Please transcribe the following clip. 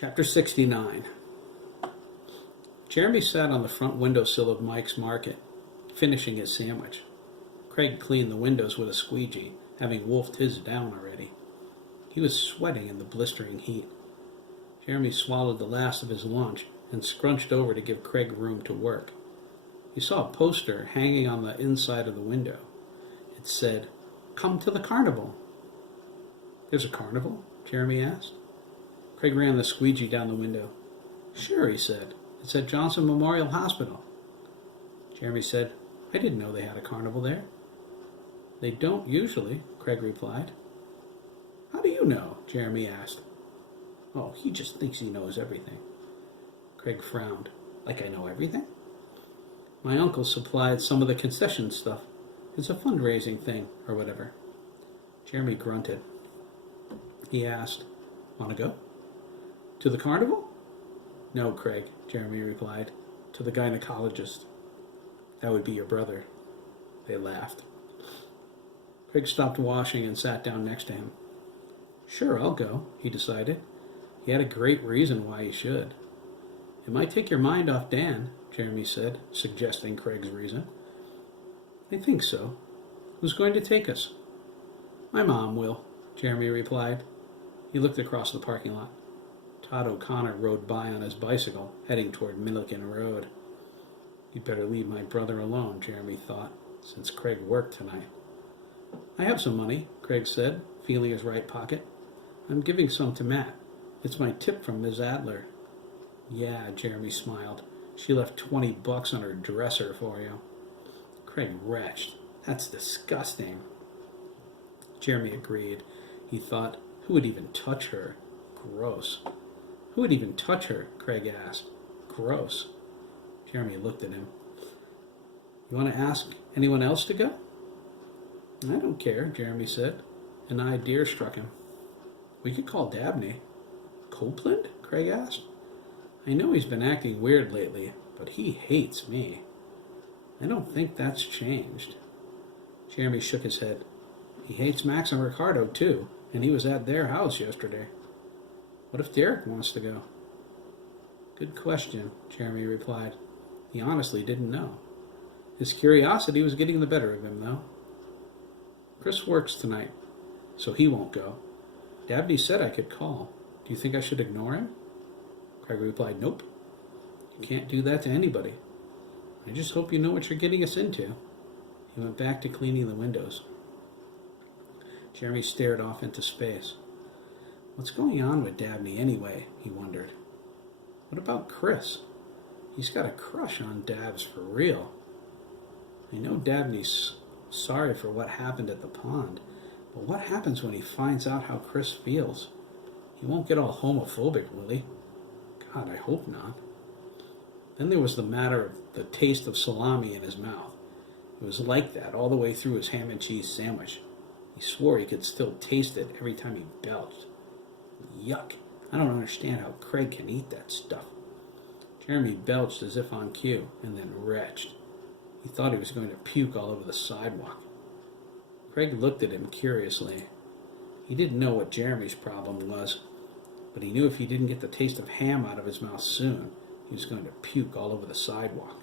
Chapter 69. Jeremy sat on the front windowsill of Mike's Market, finishing his sandwich. Craig cleaned the windows with a squeegee, having wolfed his down already. He was sweating in the blistering heat. Jeremy swallowed the last of his lunch and scrunched over to give Craig room to work. He saw a poster hanging on the inside of the window. It said, "Come to the carnival." "There's a carnival?" Jeremy asked. Craig ran the squeegee down the window. "Sure," he said. "It's at Johnson Memorial Hospital." Jeremy said, "I didn't know they had a carnival there." "They don't usually," Craig replied. "How do you know?" Jeremy asked. "Oh, he just thinks he knows everything." Craig frowned. "Like I know everything?" "My uncle supplied some of the concession stuff. It's a fundraising thing, or whatever." Jeremy grunted. He asked, "Want to go?" "To the carnival?" "No, Craig," Jeremy replied. "To the gynecologist." "That would be your brother." They laughed. Craig stopped washing and sat down next to him. "Sure, I'll go," he decided. He had a great reason why he should. "It might take your mind off Dan," Jeremy said, suggesting Craig's reason. "I think so. Who's going to take us?" "My mom will," Jeremy replied. He looked across the parking lot. Todd O'Connor rode by on his bicycle, heading toward Milliken Road. "You'd better leave my brother alone," Jeremy thought, since Craig worked tonight. "I have some money," Craig said, feeling his right pocket. "I'm giving some to Matt. It's my tip from Ms. Adler." "Yeah," Jeremy smiled. "She left $20 on her dresser for you." Craig retched. "That's disgusting." Jeremy agreed. He thought, who would even touch her? Gross. "Who would even touch her?" Craig asked. "Gross." Jeremy looked at him. "You want to ask anyone else to go?" "I don't care," Jeremy said. An idea struck him. "We could call Dabney." "Copeland?" Craig asked. "I know he's been acting weird lately, but he hates me." "I don't think that's changed." Jeremy shook his head. "He hates Max and Ricardo, too, and he was at their house yesterday." "What if Derek wants to go?" "Good question," Jeremy replied. He honestly didn't know. His curiosity was getting the better of him, though. "Chris works tonight, so he won't go. Dabney said I could call. Do you think I should ignore him?" Craig replied, "Nope. You can't do that to anybody. I just hope you know what you're getting us into." He went back to cleaning the windows. Jeremy stared off into space. What's going on with Dabney anyway, he wondered. What about Chris? He's got a crush on Dabs for real. I know Dabney's sorry for what happened at the pond, but what happens when he finds out how Chris feels? He won't get all homophobic, will he? God, I hope not. Then there was the matter of the taste of salami in his mouth. It was like that all the way through his ham and cheese sandwich. He swore he could still taste it every time he belched. Yuck. I don't understand how Craig can eat that stuff. Jeremy belched as if on cue, and then retched. He thought he was going to puke all over the sidewalk. Craig looked at him curiously. He didn't know what Jeremy's problem was, but he knew if he didn't get the taste of ham out of his mouth soon, he was going to puke all over the sidewalk.